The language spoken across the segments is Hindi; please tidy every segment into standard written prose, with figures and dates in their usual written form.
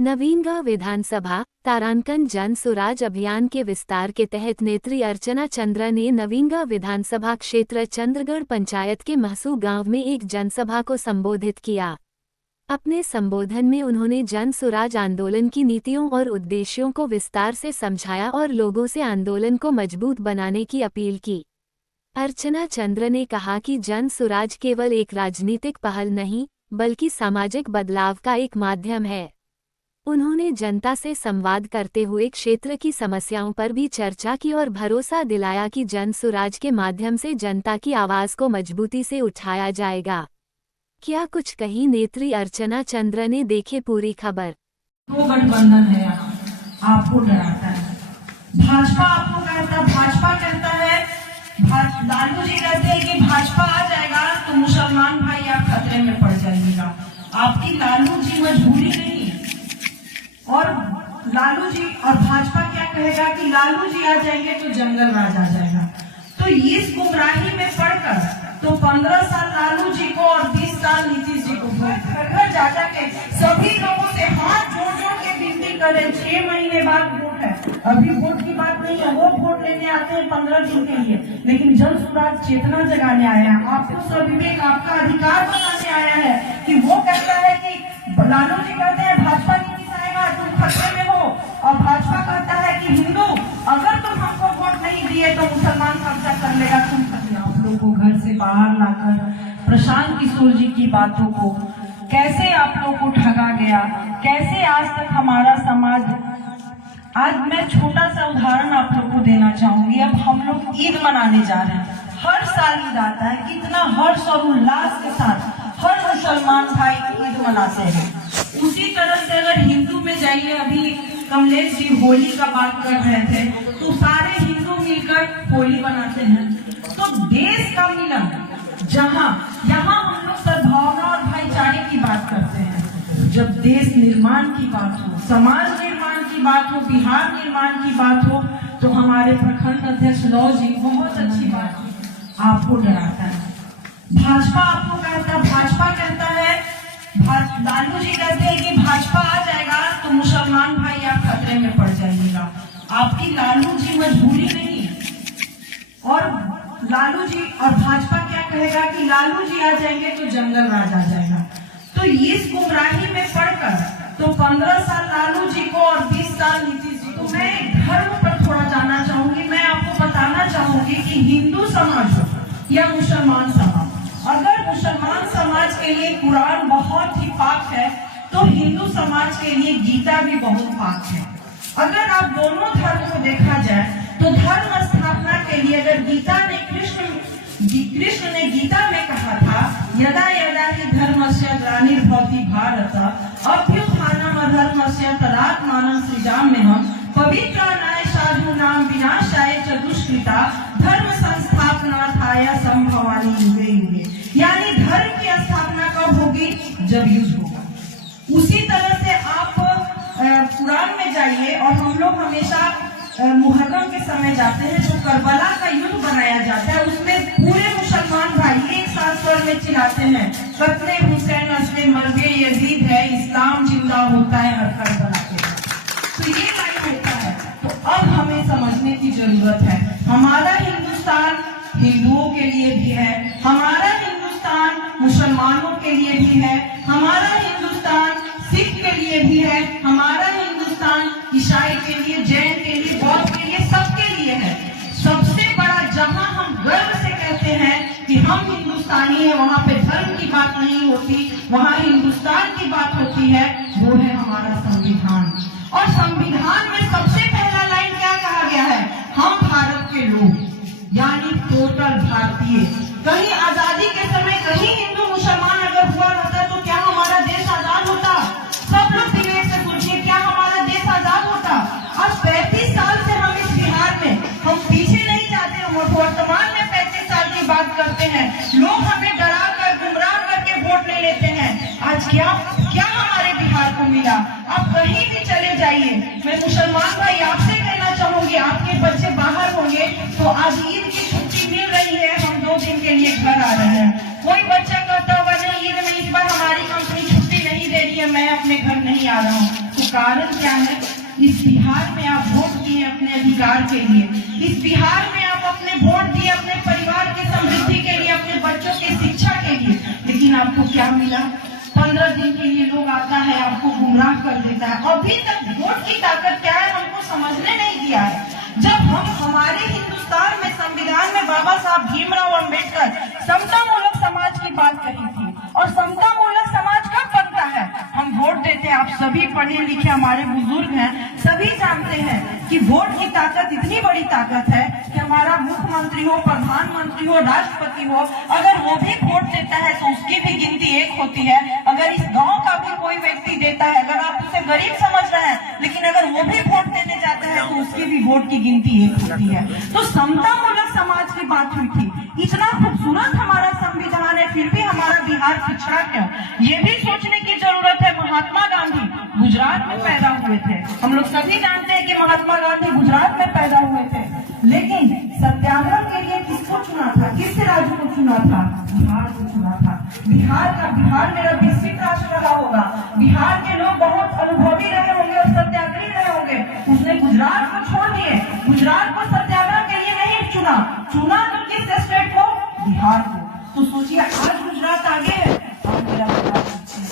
नवीनगांव विधानसभा तारांकन जन सुराज अभियान के विस्तार के तहत नेत्री अर्चना चंद्र ने नवीनगांव विधानसभा क्षेत्र चंद्रगढ़ पंचायत के महसू गांव में एक जनसभा को संबोधित किया। अपने संबोधन में उन्होंने जन सुराज आंदोलन की नीतियों और उद्देश्यों को विस्तार से समझाया और लोगों से आंदोलन को मजबूत बनाने की अपील की। अर्चना चंद्र ने कहा कि जन सुराज केवल एक राजनीतिक पहल नहीं, बल्कि सामाजिक बदलाव का एक माध्यम है। उन्होंने जनता से संवाद करते हुए क्षेत्र की समस्याओं पर भी चर्चा की और भरोसा दिलाया कि जन सुराज के माध्यम से जनता की आवाज को मजबूती से उठाया जाएगा। क्या कुछ कही नेत्री अर्चना चंद्र ने, देखे पूरी खबर। दो गठबंधन है यहाँ, आपको डराता है। भाजपा आपको कहता, भाजपा कहता है, लालू जी कहते हैं कि भाजपा आ जाएगा तो मुसलमान भाई आप खतरे में पड़ जाइएगा। आपकी लालू जी मजबूरी नहीं, और लालू जी और भाजपा क्या कहेगा कि लालू जी आ जाएंगे तो जंगल राज आ जाएगा। तो इस गुमराही में पड़कर तो 15 साल लालू जी को और 20 साल नीतीश जी को घर जाकर के सभी लोगों से हाथ जोड़ जोड़ के विनती करें। 6 महीने बाद वोट है, अभी वोट की बात नहीं है। वो वोट लेने आते हैं 15 दिन के लिए, लेकिन जन सुराज चेतना जगाने आया है, आपको स्वविवेक, आपका अधिकार बनाने आया है। कि वो कहता है कि लालू जी कहते हैं भाजपा तुम खतरे में हो, और भाजपा कहता है कि हिंदू अगर तुम हमको वोट नहीं दिए तो मुसलमान कब्जा कर लेगा। तुम आप लोगों को घर से बाहर लाकर प्रशांत किशोर जी की बातों को कैसे आप लोग को ठगा गया, कैसे आज तक हमारा समाज। आज मैं छोटा सा उदाहरण आप लोग को देना चाहूंगी। अब हम लोग ईद मनाने जा रहे हैं, हर साल ईद आता है, कितना हर्ष और उल्लास के साथ हर मुसलमान भाई ईद मनाते हैं। उसी तरह से अगर हिंदू में जाइए, अभी कमलेश जी होली का बात कर रहे थे, तो सारे हिंदू मिलकर होली बनाते हैं। तो देश का मिलन जहाँ हम लोग सद्भावना और भाईचारे की बात करते हैं। जब देश निर्माण की बात हो, समाज निर्माण की बात हो, बिहार निर्माण की बात हो, तो हमारे प्रखंड अध्यक्ष लौ जी बहुत अच्छी बात आपको डराता है। भाजपा आपको कहता, भाजपा कहता है, लालू जी कहते हैं कि भाजपा आ जाएगा तो मुसलमान भाई आप खतरे में पड़ जाइएगा। आपकी लालू जी मजबूरी नहीं, और लालू जी और भाजपा क्या कहेगा कि लालू जी आ जाएंगे तो जंगल राज आ जाएगा। तो इस गुमराही में पड़कर तो 15 साल लालू जी को और 20 साल नीतीश जी को। मैं धर्म पर थोड़ा जाना चाहूंगी। मैं आपको बताना चाहूंगी कि हिंदू समाज हो या मुसलमान समाज, अगर मुसलमान समाज के लिए कुरान बहुत ही पाक है तो हिंदू समाज के लिए गीता भी बहुत पाक है। अगर आप दोनों धर्म को देखा जाए तो धर्म स्थापना के लिए अगर गीता ने कृष्ण ने गीता में कहा था, यदा यदा हि धर्मस्य ग्लानिर्भवति भारत अभ्युत्थानम् अधर्मस्य तदात्मानं सृजाम्यहम् पवित्राणाय साधूनां विनाशाय च दुष्कृता धर्म संस्थापनार्थाय संभवामि युगे युगे। यानी धर्म की स्थापना कब होगी? जब युद्ध होगा। उसी तरह से आप कुरान में जाइए, और हम लोग हमेशा मुहर्रम के समय जाते हैं जो करबला का युद्ध बनाया जाता है, उसमें पूरे मुसलमान भाई एक साथ स्वर में चिल्लाते हैं, कत्ले हुसैन असले मर्दे यजीद है, इस्लाम जिंदा होता है हर करबला के। तो ये लाइन होता है। तो अब हमें समझने की जरूरत है, हमारा हिंदुस्तान हिंदुओं के लिए भी है, हमारा हिंदुस्तान मुसलमानों के लिए भी है, हमारा हिंदुस्तान सिख के लिए भी है, हमारा हिंदुस्तान ईसाई के लिए, जैन के लिए, बौद्ध के लिए, सबके लिए है। सबसे बड़ा जहां हम गर्व से कहते हैं कि हम हिंदुस्तानी है, वहां पे धर्म की बात नहीं होती, वहां हिंदुस्तान की बात होती है, वो है हमारा संविधान। और संविधान में सबसे पहला लाइन क्या कहा गया है? हम भारत के लोग, यानी टोटल भारतीय। कहीं आजादी के समय कहीं हिंदू मुसलमान अगर हुआ रहता तो क्या हमारा देश आजाद होता? सब लोग दिमाग से सोचिए, क्या हमारा देश आजाद होता? आज 35 साल से हम इस बिहार में, हम पीछे नहीं जाते, वर्तमान में 35 साल की बात करते हैं। लोग हमें डरा कर, गुमराह करके वोट ले लेते हैं। आज क्या हमारे बिहार को मिला? आप कहीं भी चले जाइए, मैं मुसलमान भाई आपसे कहना चाहूंगी, आपके बच्चे बाहर होंगे तो आज ईद की छुट्टी मिल रही है, हम 2 दिन के लिए घर आ रहे हैं। कोई बच्चा कहता होगा नहीं ईद में इस बार हमारी कंपनी छुट्टी नहीं दे रही है, मैं अपने घर नहीं आ रहा हूँ। कारण क्या है? इस बिहार में आप वोट दिए अपने अधिकार के लिए, इस बिहार में आप अपने वोट दिए अपने परिवार की समृद्धि के लिए, अपने बच्चों की शिक्षा के लिए, लेकिन आपको क्या मिला? 15 दिन के लिए लोग आता है, आपको गुमराह कर देता है। अभी तक वोट की ताकत क्या है हमको समझने नहीं दिया है। जब हम हमारे हिंदुस्तान में संविधान में बाबा साहब भीमराव अंबेडकर समता मूलक समाज की बात कही थी, और समता मूलक समाज कब बनता है? हम वोट देते हैं। आप सभी पढ़े लिखे हमारे बुजुर्ग हैं, सभी जानते हैं कि वोट की ताकत इतनी बड़ी ताकत है कि हमारा मुख्यमंत्री हो, प्रधानमंत्री हो, राष्ट्रपति हो, अगर वो भी वोट देता है तो उसकी भी गिनती एक होती है। अगर इस गांव का भी कोई व्यक्ति देता है, अगर आप उसे गरीब समझ रहे हैं, लेकिन अगर वो भी वोट देने जाता है तो उसकी भी वोट की गिनती एक होती है। तो समता मूलक समाज की बात हुई थी। इतना खूबसूरत हमारा संविधान है, फिर भी हमारा बिहार पिछड़ा क्यों? ये भी सोचने की जरूरत है। महात्मा गांधी गुजरात में पैदा हुए थे, हम लोग सभी जानते हैं कि महात्मा गांधी गुजरात में पैदा हुए थे, लेकिन सत्याग्रह के लिए किसको चुना था? किस राज्य को चुना था? बिहार को चुना था। बिहार मेरा विकसित राष्ट्र रहा होगा, बिहार के लोग बहुत अनुभवी रहे होंगे और सत्याग्रही रहे होंगे। उसने गुजरात को छोड़ दिए, गुजरात को सत्याग्रह के लिए नहीं चुना तो किस स्टेट को? बिहार को। तो सोचिए, आज गुजरात आगे है और मेरा बिहार पीछे है।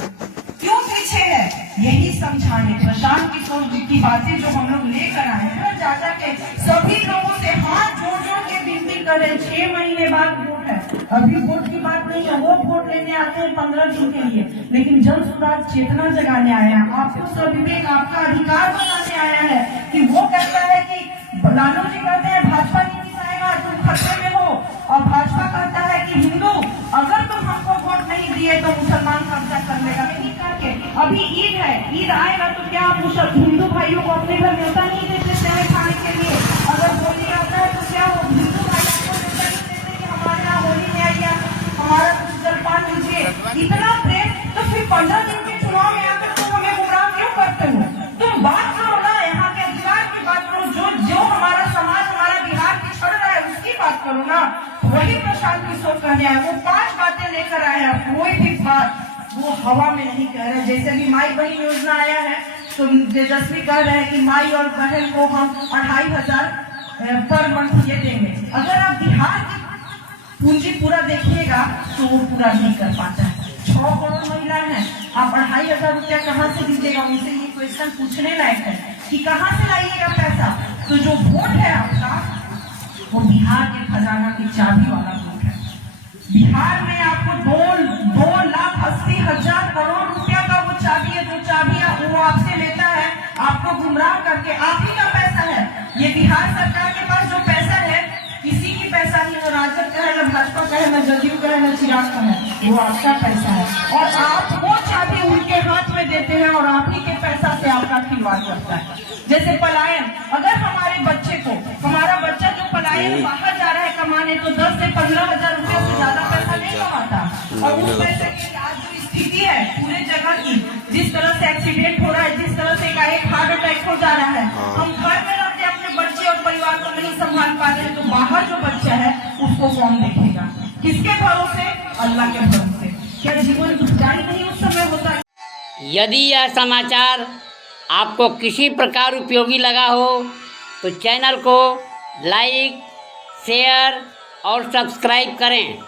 क्यों पीछे है? यही समझाने प्रशांत किशोर जी की बातें जो हम लोग लेकर आए हैं, जाकर के सभी लोगों से हाथ जोड़ जोड़ के विनती करें। 6 महीने बाद वोट है, अभी वोट की बात नहीं है। वो वोट लेने आते हैं 15 दिन के लिए, लेकिन जन स्वराज चेतना जगाने आया है, आपको स्वविवेक, आपका अधिकार बनाने आया है। कि वो कहता है कि लालू जी कहते हैं भाजपा नीति आएगा तुम खतरे में हो, और भाजपा कहता है कि हिंदू अगर तुम हमको वोट नहीं दिए तो मुसलमान कब्जा कर लेगा। नहीं करके अभी ईद है, ईद आएगा तो क्या आप हिंदू भाइयों को अपने घर न्योता नहीं देते सेवे खाने के लिए? अगर होली आता है तो क्या वो हिंदू भाइयों को न्योता नहीं देते कि हमारे यहाँ होली में आइए, हमारा कुछ जलपान लीजिए? इतना प्रेम, तो फिर 15 दिन के चुनाव में आकर तुम हमें गुमराह क्यों करते हो? तुम बात करो ना, यहाँ के अधिकार की बात करो, जो हमारा समाज, हमारा बिहार पिछड़ रहा है उसकी बात करो ना। वही प्रशांत किशोर कहने आए, वो 5 बातें लेकर आए हैं, कोई भी बात वो हवा में नहीं कह रहे। जैसे भी माई बहन योजना आया है तो तेजस्वी कह रहे हैं कि माई और बहन को हम 2500 पर मंथ ये देंगे। अगर आप बिहार की पूंजी पूरा देखिएगा तो वो पूरा नहीं कर पाता है। 6 करोड़ महिलाएं हैं, आप 2500 रुपया कहाँ से दीजिएगा? उनसे ये क्वेश्चन पूछने लायक है कि कहाँ से लाइएगा पैसा? तो जो वोट है आपका वो बिहार के खजाना की चाबी वाला वोट है। बिहार में आपको 2,80,000 करोड़ रुपया का वो चाबी है, जो चाबी वो आपसे लेता है, आपको गुमराह करके। आप ही का पैसा है ये। बिहार सरकार के पास जो पैसा है किसी की पैसा नहीं, वो राजद का है, न भाजपा का है, न जदयू का है, न चिराग का है, वो आपका पैसा है। और आप वो चाबी उनके हाथ में देते हैं और आप ही के पैसा से आपका खिलवाड़ करता है। जैसे पलायन, अगर हमारे बच्चे को, हमारा बच्चा जो पलायन बाहर जा रहा है कमाने, तो 10 से 15,000 रुपया से ज्यादा पैसा नहीं कमाता, और उस पैसे की आज जो स्थिति है पूरे जगह की, जिस तरह से एक्सीडेंट हो रहा है, जिस तरह से एक हार्ट अटैक हो जा रहा है, हम घर में रहते अपने बच्चे और परिवार को नहीं संभाल पाते हैं, तो बाहर जो बच्चा है उसको कौन देखेगा? किसके भरोसे? अल्लाह के भरोसे। क्या जीवन दुखदाई नहीं उस समय होता? यदि यह समाचार आपको किसी प्रकार उपयोगी लगा हो तो चैनल को लाइक, शेयर और सब्सक्राइब करें।